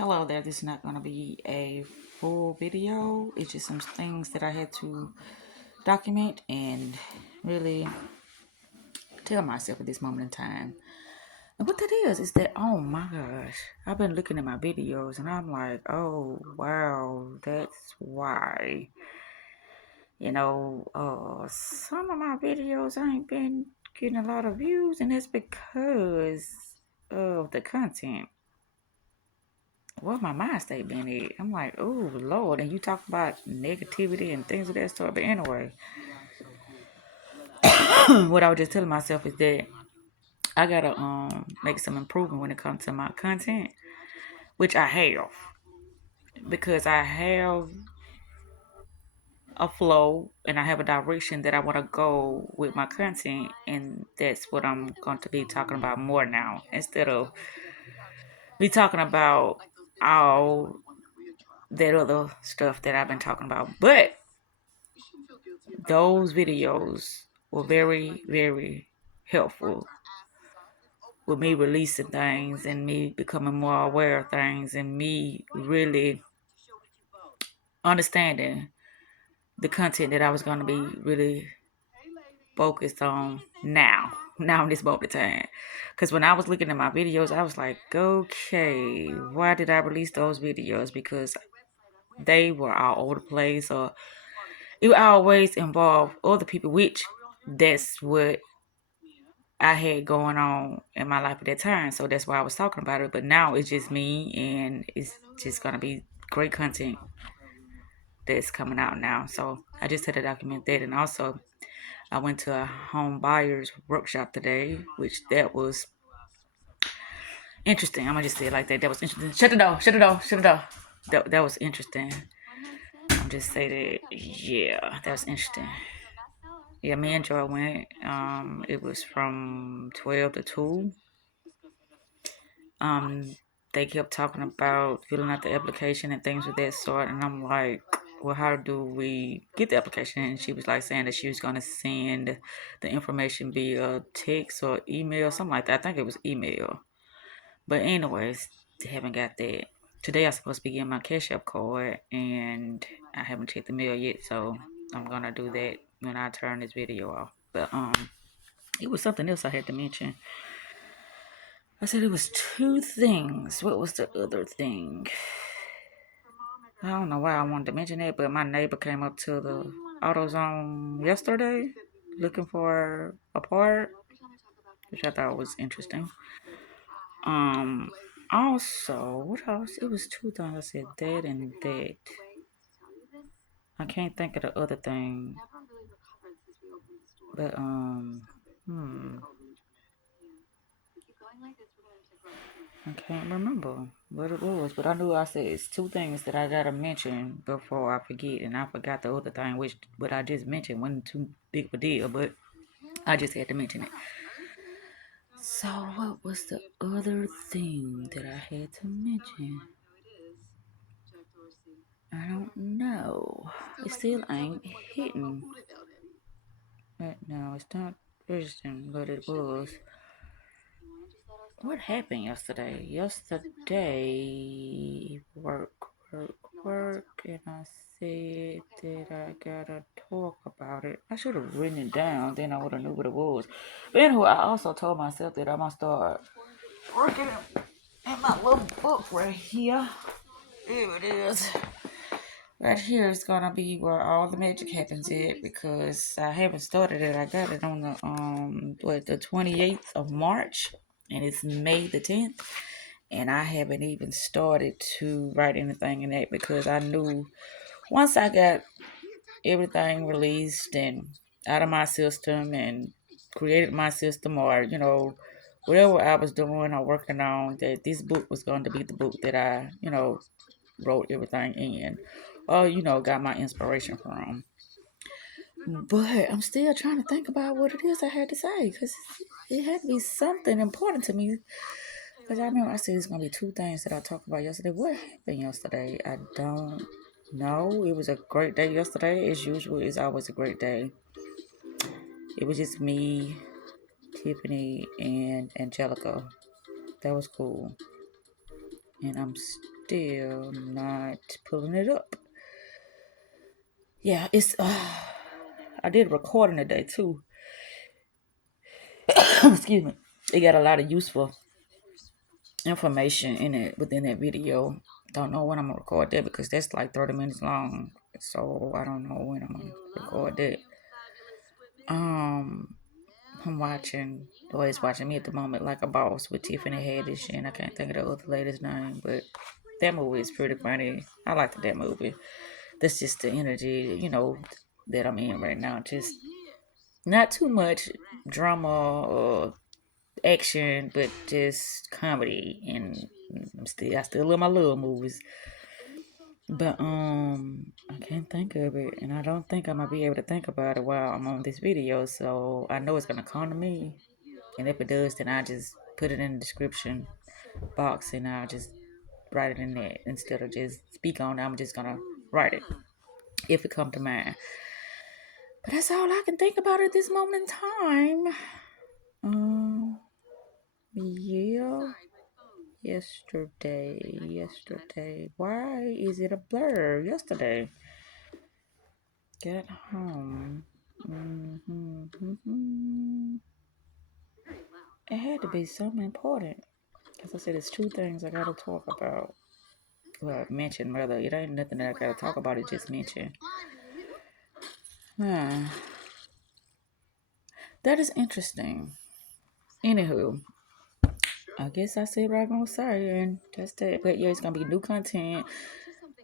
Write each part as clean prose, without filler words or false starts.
Hello there, this is not going to be a full video. It's just some things that I had to document and really tell myself at this moment in time. And what that is that, oh my gosh, I've been looking at my videos and I'm like, oh wow, that's why. Some of my videos ain't been getting a lot of views, and that's because of the content. Where's my mind state been at? I'm like, oh Lord, and you talk about negativity and things of that sort. But anyway, what I was just telling myself is that I gotta make some improvement when it comes to my content, which I have, because I have a flow and I have a direction that I want to go with my content, and that's what I'm going to be talking about more now, instead of me talking about all that other stuff that I've been talking about. But those videos were very, very helpful with me releasing things and me becoming more aware of things and me really understanding the content that I was going to be really focused on now in this moment of time. Because when I was looking at my videos, I was like, okay, why did I release those videos? Because they were all over the place, or it always involved other people, which that's what I had going on in my life at that time. So that's why I was talking about it. But now it's just me, and it's just going to be great content that's coming out now. So I just had to document that. And also, I went to a home buyers workshop today, which that was interesting. I'm going to just say it like that. That was interesting. Shut the door. Shut the door. Shut the door. That was interesting. I'm just say that, yeah, that was interesting. Yeah, me and Joy went. It was from 12 to 2. They kept talking about filling out the application and things of that sort, and I'm like, well, how do we get the application? And she was like saying that she was going to send the information via text or email, something like that. I think it was email. But anyways, they haven't got that. Today I'm supposed to be getting my Cash App card, and I haven't checked the mail yet, so I'm gonna do that when I turn this video off. But it was something else I had to mention. I said it was 2 things. What was the other thing? I don't know why I wanted to mention that, but my neighbor came up to the AutoZone yesterday looking for a part, which I thought was interesting. Also, what else? It was 2 things. I said that and that. I can't think of the other thing. But I can't remember what it was, but I knew I said it's 2 things that I gotta mention before I forget, and I forgot the other thing, which what I just mentioned wasn't too big of a deal, but I just had to mention it. So what was the other thing that I had to mention? I don't know. It still ain't hitting. Right now, it's not interesting, but it was. What happened yesterday? Yesterday, work, and I said that I gotta talk about it. I should have written it down, then I would have knew what it was. But anyway, I also told myself that I'm gonna start working in my little book right here. Here it is. Right here is gonna be where all the magic happens at, because I haven't started it. I got it on the 28th of March, and it's May the 10th, and I haven't even started to write anything in that, because I knew once I got everything released and out of my system and created my system, or whatever I was doing or working on, that this book was going to be the book that I wrote everything in, or got my inspiration from. But I'm still trying to think about what it is I had to say, because it had to be something important to me. Because I remember I said it's going to be 2 things that I talked about yesterday. What happened yesterday? I don't know. It was a great day yesterday. As usual, it's always a great day. It was just me, Tiffany, and Angelica. That was cool. And I'm still not pulling it up. Yeah, it's I did a recording today too. Excuse me. It got a lot of useful information in it within that video. Don't know when I'm gonna record that because that's like 30 minutes long. So I don't know when I'm gonna record that. I'm watching, or it's watching me at the moment, Like a Boss with Tiffany Haddish, and I can't think of the other lady's name, but that movie is pretty funny. I liked that movie. That's just the energy, that I'm in right now. Just not too much drama or action, but just comedy, and I still love my little movies. But I can't think of it, and I don't think I'm gonna be able to think about it while I'm on this video. So I know it's gonna come to me, and if it does, then I just put it in the description box, and I'll just write it in there instead of just speak on it. I'm just gonna write it if it come to mind. But that's all I can think about at this moment in time. Yeah. Yesterday. Why is it a blur? Yesterday. Get home. It had to be something important. As I said, it's two things I gotta talk about. Well, mention rather. It ain't nothing that I gotta talk about. It just mention. That is interesting. Anywho, I guess I said what I'm gonna say, and that's that. But yeah, it's gonna be new content.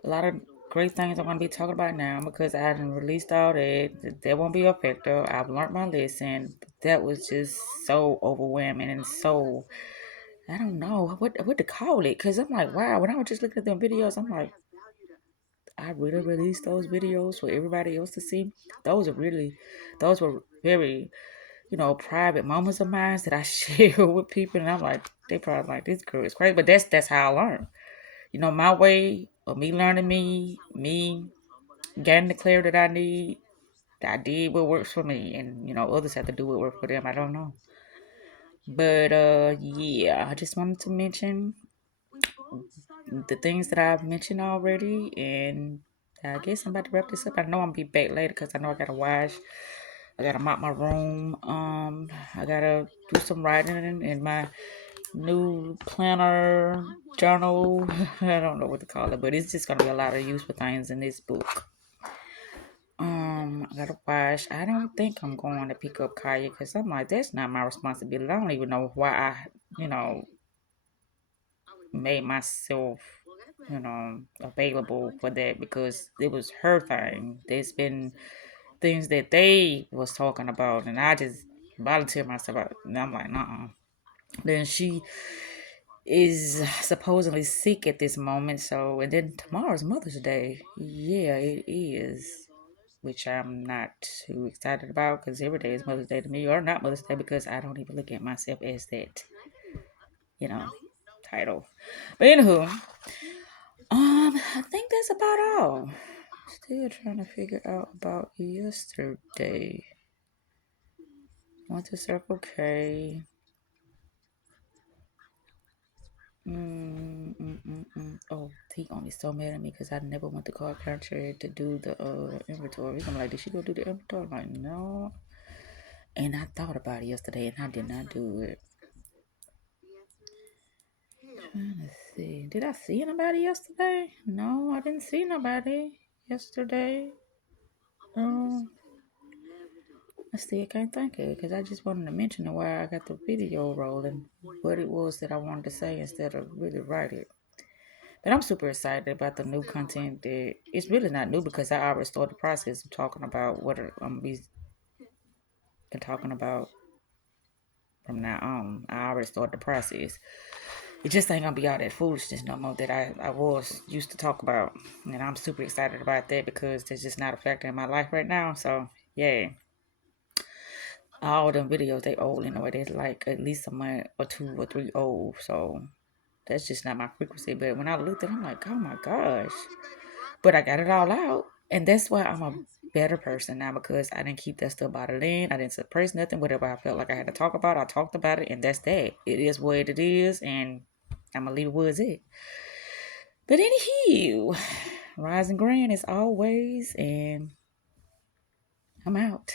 A lot of great things I'm gonna be talking about now because I haven't released all that. That won't be effective. I've learned my lesson. That was just so overwhelming and so, I don't know what to call it. Cause I'm like, wow. When I was just looking at them videos, I'm like, I really released those videos for everybody else to see. Those were very, private moments of mine that I share with people, and I'm like, they probably like, this girl is crazy, but that's how I learn. My way of me learning, me getting the clarity that I need. I did what works for me, and others have to do what works for them. I don't know, but yeah, I just wanted to mention the things that I've mentioned already, and I guess I'm about to wrap this up. I know I'm gonna be back later because I know I gotta wash. I gotta mop my room. I gotta do some writing in my new planner journal. I don't know what to call it, but it's just gonna be a lot of useful things in this book. I gotta wash. I don't think I'm going to pick up Kaya because I'm like, that's not my responsibility. I don't even know why made myself, available for that because it was her thing. There's been things that they was talking about, and I just volunteered myself out. And I'm like, nah. Then she is supposedly sick at this moment, so and then tomorrow's Mother's Day. Yeah, it is, which I'm not too excited about because every day is Mother's Day to me, or not Mother's Day because I don't even look at myself as that, title. But anywho, I think that's about all. Still trying to figure out about yesterday. Went to Circle K. Oh, he gonna be so mad at me because I never went to car country to do the inventory. I'm like, did she go do the inventory? I'm like, no. And I thought about it yesterday and I did not do it. Trying to see. Did I see anybody yesterday? No, I didn't see nobody yesterday. I still can't think of it because I just wanted to mention it while I got the video rolling. What it was that I wanted to say instead of really write it. But I'm super excited about the new content that it's really not new because I already started the process of talking about what I'm been talking about from now on. I already started the process. It just ain't gonna be all that foolishness no more that I was used to talk about. And I'm super excited about that because there's just not a factor in my life right now. So yeah. All them videos they old anyway. They're like at least a month or 2 or 3 old. So that's just not my frequency. But when I looked at it, I'm like, oh my gosh. But I got it all out. And that's why I'm a better person now because I didn't keep that stuff bottled in. I didn't suppress nothing. Whatever I felt like I had to talk about, I talked about it. And that's that. It is what it is. And I'm going to leave it where it's at. But anywho, rising grand as always, and I'm out.